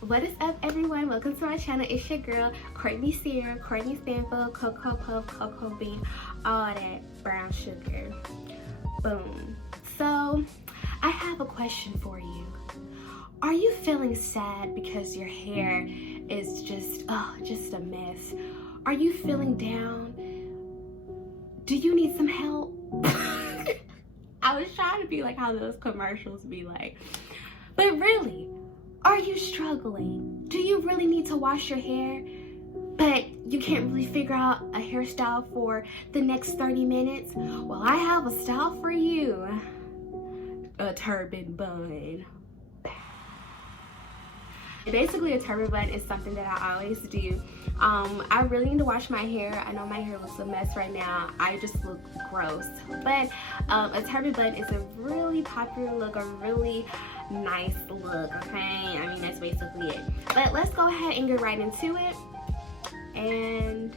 What is up, everyone? Welcome to my channel. It's your girl Courtney Sierra, Courtney Stanford, Cocoa Puff, Cocoa Bean, all that brown sugar. Boom. So I have a question for you. Are you feeling sad because your hair is just a mess? Are you feeling down? Do you need some help? I was trying to be like how those commercials be like, but really, are you struggling? Do you really need to wash your hair, but you can't really figure out a hairstyle for the next 30 minutes? Well, I have a style for you. A turban bun. Basically, a turban bun is something that I always do. I really need to wash my hair. I know my hair looks a mess right now. I just look gross. But a turban bun is a really popular look, a really nice look, okay? I mean, that's basically it. But let's go ahead and get right into it. And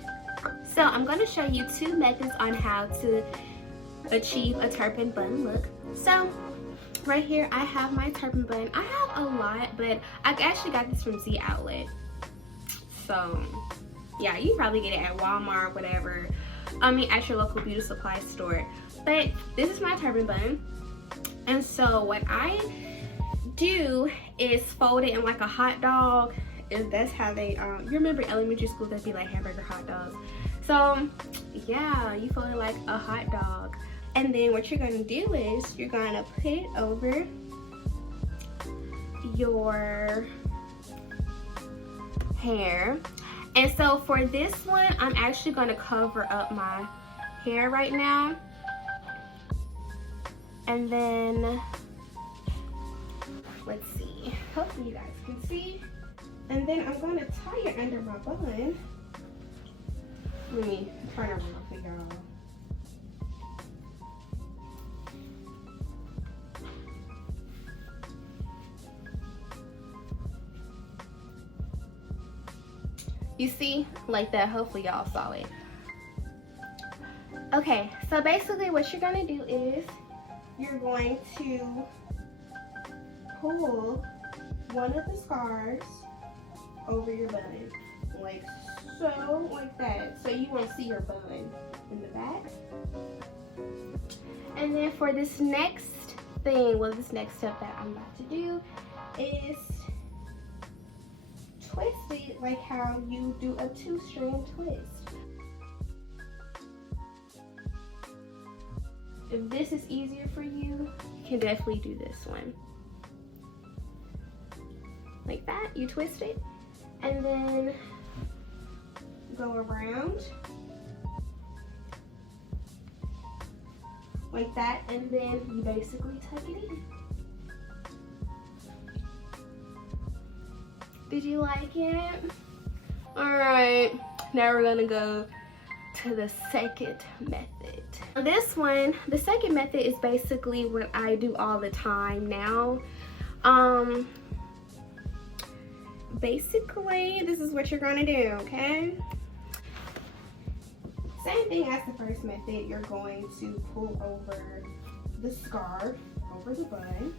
so I'm going to show you two methods on how to achieve a turban bun look. So right here I have my turban bun. I have a lot, but I actually got this from Z Outlet. So yeah, you probably get it at Walmart, whatever. I mean, at your local beauty supply store. But this is my turban bun. And so what I do is fold it in like a hot dog. And that's how they you remember elementary school, that'd be like hamburger hot dogs. So yeah, you fold it like a hot dog. And then what you're gonna do is you're gonna put it over your hair. And so for this one, I'm actually gonna cover up my hair right now. And then, let's see, hopefully you guys can see. And then I'm gonna tie it under my bun. Let me turn around for y'all. You see, like that. Hopefully y'all saw it. Okay, so basically what you're gonna do is you're going to pull one of the scarves over your bun, like so, like that, so you won't see your bun in the back. And then for this next thing, well, this next step that I'm about to do is twist it like how you do a 2-strand twist. If this is easier for you, you can definitely do this one. Like that, you twist it, and then go around like that, and then you basically tuck it in. Did you like it? All right, now we're gonna go to the second method. This one, the second method is basically what I do all the time now. Basically, this is what you're gonna do, okay? Same thing as the first method, you're going to pull over the scarf, over the bun.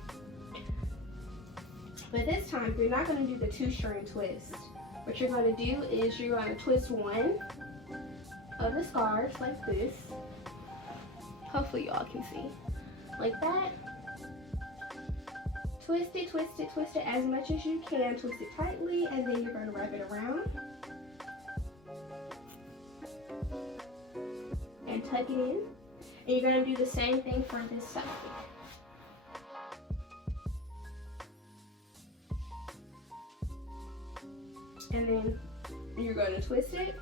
But this time, you're not going to do the 2-strand twist. What you're going to do is you're going to twist one of the scarves like this. Hopefully y'all can see. Like that. Twist it, twist it, twist it as much as you can. Twist it tightly, and then you're going to wrap it around. And tuck it in. And you're going to do the same thing for this side. And then you're going to twist it.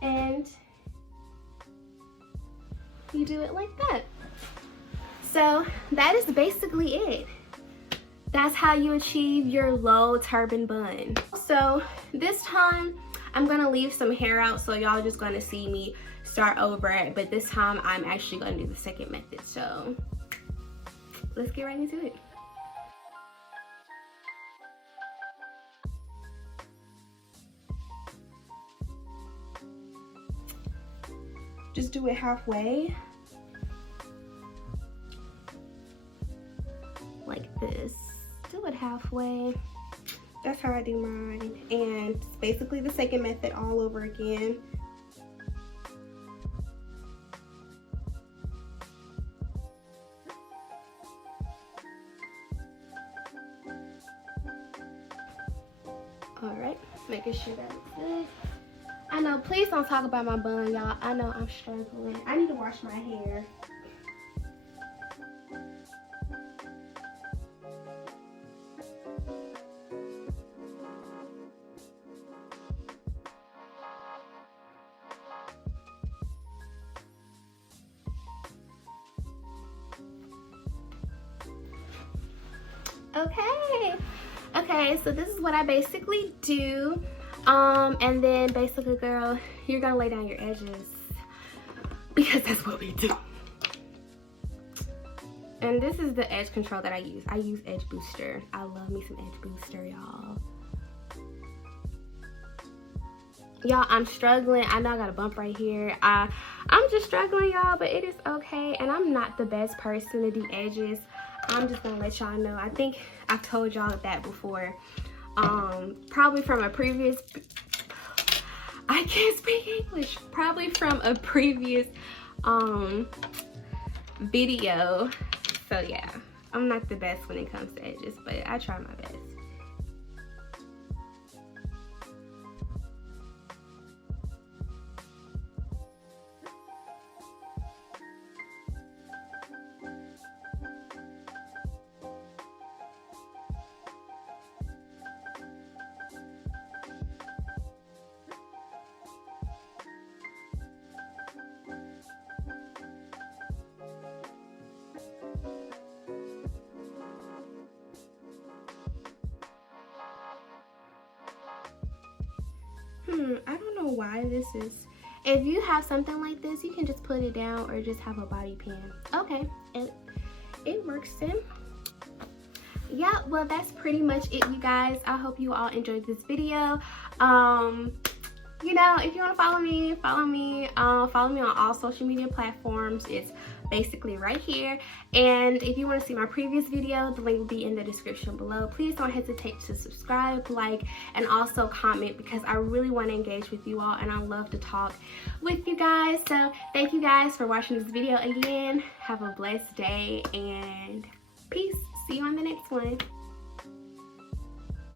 And you do it like that. So that is basically it. That's how you achieve your low turban bun. So this time I'm gonna leave some hair out, so y'all just gonna see me start over it, but this time I'm actually gonna do the second method. So let's get right into it. Just do it halfway. this. Do it halfway. That's how I do mine. And it's basically the second method all over again. Alright, making sure that's good. I know, please don't talk about my bun, y'all. I know I'm struggling. I need to wash my hair. Okay, so this is what I basically do. And then basically, girl, you're gonna lay down your edges because that's what we do. And this is the edge control that I use. I use Edge Booster. I love me some Edge Booster, y'all. Y'all, I'm struggling. I know I got a bump right here. I'm just struggling, y'all, but it is okay. And I'm not the best person to do edges. I'm just gonna let y'all know. I think I've told y'all that before. Probably from a previous, I can't speak English. Probably from a previous video. So yeah, I'm not the best when it comes to edges, but I try my best. I don't know why this is. If you have something like this, you can just put it down or just have a bobby pin. Okay, it works then. Yeah, well, that's pretty much it, you guys. I hope you all enjoyed this video. You know, if you want to follow me on all social media platforms. It's basically right here. And if you want to see my previous video, the link will be in the description below. Please don't hesitate to subscribe, like, and also comment, because I really want to engage with you all and I love to talk with you guys. So thank you guys for watching this video again. Have a blessed day and peace. See you on the next one.